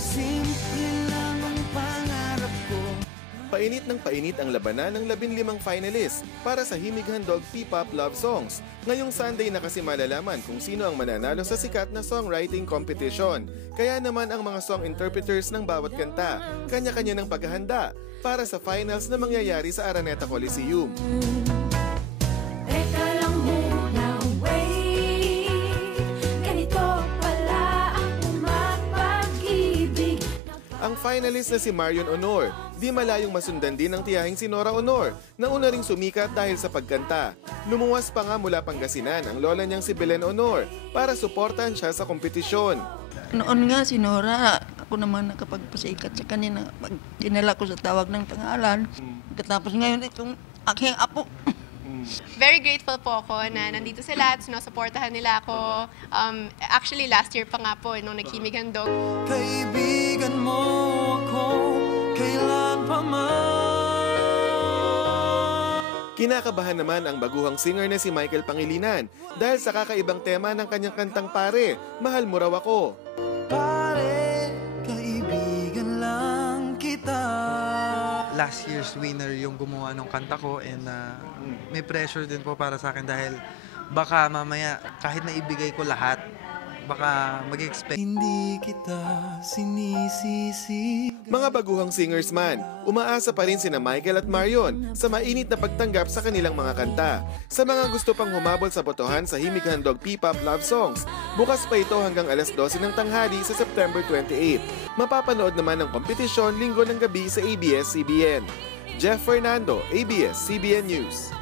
Simple lang ang pangarap ko. Painit ng painit ang labanan ng 15 finalists para sa Himig Handog P-Pop Love Songs. Ngayong Sunday na kasi malalaman kung sino ang mananalo sa sikat na songwriting competition. Kaya naman ang mga song interpreters ng bawat kanta, kanya-kanya ng paghahanda para sa finals na mangyayari sa Araneta Coliseum. Teka lang muna, wait. Ganito pala ang pumapag-ibig. Ang finalist na si Marion Honor, di malayong masundan din ng tiyahing si Nora Honor na una ring sumikat dahil sa pagkanta. Lumuwas pa nga mula Pangasinan ang lola niyang si Belen Honor para suportahan siya sa kompetisyon. Noon nga si Nora, ako naman nakapagpasikat sa kanina pag dinala ko sa tawag ng pangalan. Katapos ngayon itong aking apo. Very grateful po ako na nandito sila at sinusuportahan nila ako. Actually, last year pa nga po, nung nag-Himig Handog. Kaibigan mo ako, kailan pa man. Kinakabahan naman ang baguhang singer na si Michael Pangilinan dahil sa kakaibang tema ng kanyang kantang Pare, Mahal Mo Raw Ako. Pare, kaibigan lang kita. Last year's winner yung gumawa ng kanta ko and may pressure din po para sa akin dahil baka mamaya kahit na ibigay ko lahat, baka mag-expect. Hindi kita sinisisi. Mga baguhang singers man, umaasa pa rin sina Michael at Marion sa mainit na pagtanggap sa kanilang mga kanta. Sa mga gusto pang humabol sa botohan sa Himig Handog P-Pop Love Songs, bukas pa ito hanggang alas 12 ng tanghali sa September 28. Mapapanood naman ang kompetisyon linggo ng gabi sa ABS-CBN. Jeff Fernando, ABS-CBN News.